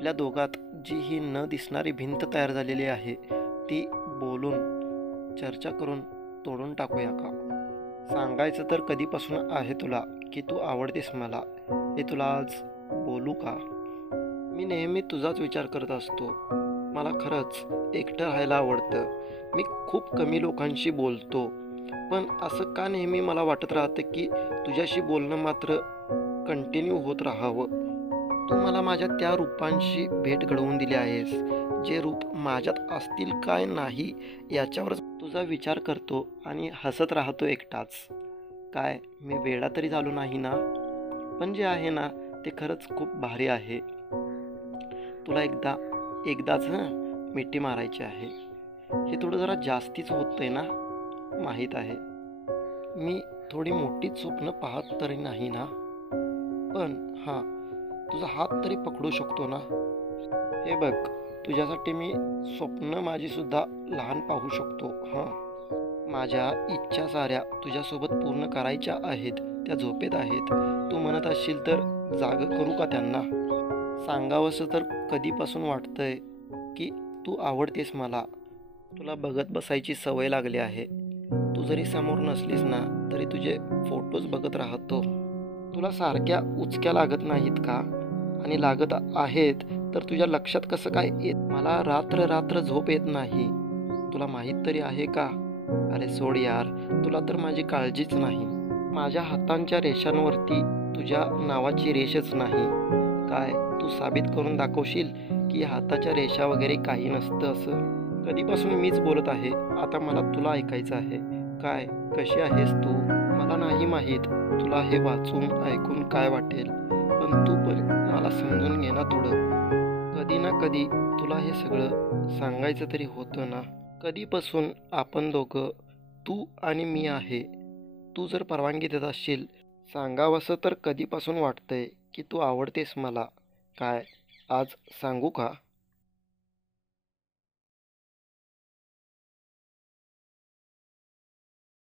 आपल्या दोघात जी ही न दिसणारी भिंत तयार झालेली आहे ती बोलून चर्चा करून तोडून टाकूया का? सांगायचं तर कधीपासून आहे तुला की तू आवडतेस मला, हे तुला आज बोलू का? मी नेहमी तुझाच विचार करत असतो. मला खरंच एकटं राहायला आवडतं. मी खूप कमी लोकांशी बोलतो, पण असं का नेहमी मला वाटत राहतं की तुझ्याशी बोलणं मात्र कंटिन्यू होत राहावं. तू मला माझ्या त्या रूपांशी भेट घडवून दिली आहेस, जे रूप माझ्यात असतील काय नाही याच्यावरच तुझा विचार करतो आणि हसत राहतो एकटाच. काय मी वेडा तरी झालो नाही ना? पण जे आहे ना ते खरंच खूप भारी आहे. तुला एकदाच मिठी मारायची आहे. हे थोडं जरा जास्तीच होतंय ना, माहीत आहे. मी थोडी मोठीच स्वप्न पाहत तरी नाही ना, पण हां, तुझा हात तरी पकडू शकतो ना? हे बघ, तुझ्यासाठी मी स्वप्न माझी सुद्धा लहान पाहू शकतो. हां, माझ्या इच्छा साऱ्या तुझ्यासोबत पूर्ण करायच्या आहेत, त्या झोपेत आहेत. तू म्हणत असशील तर जागं करू का त्यांना? सांगावंसं तर कधीपासून वाटतंय की तू आवडतेस मला. तुला बघत बसायची सवय लागली आहे. तू जरी समोर नसलीस ना तरी तुझे फोटोज बघत राहतो. तुला सारख्या उचक्या लागत नाहीत का? आणि लागत आहेत तर तुझ्या लक्षात कसं काय येत? मला रात्र रात्र झोप येत नाही. तुला माहीत तरी आहे का? अरे सोड यार, तुला तर माझी काळजीच नाही. माझ्या हातांच्या रेषांवरती तुझ्या नावाची रेषच नाही. काय तू साबित करून दाखवशील की हाताच्या रेषा वगैरे काही नसतं असं? कधीपासून मीच बोलत आहे, आता मला तुला ऐकायचं आहे. काय कशी आहेस तू? मला नाही माहीत तुला हे वाचून ऐकून काय वाटेल, पण तू पण मला समजून घे ना थोडं. कधी ना कधी तुला हे सगळं सांगायचं तरी होतं ना. कधीपासून आपण दोघं, तू आणि मी आहे. तू जर परवानगी देत असशील, सांगावंसं तर कधीपासून वाटतंय की तू आवडतेस मला. काय आज सांगू का?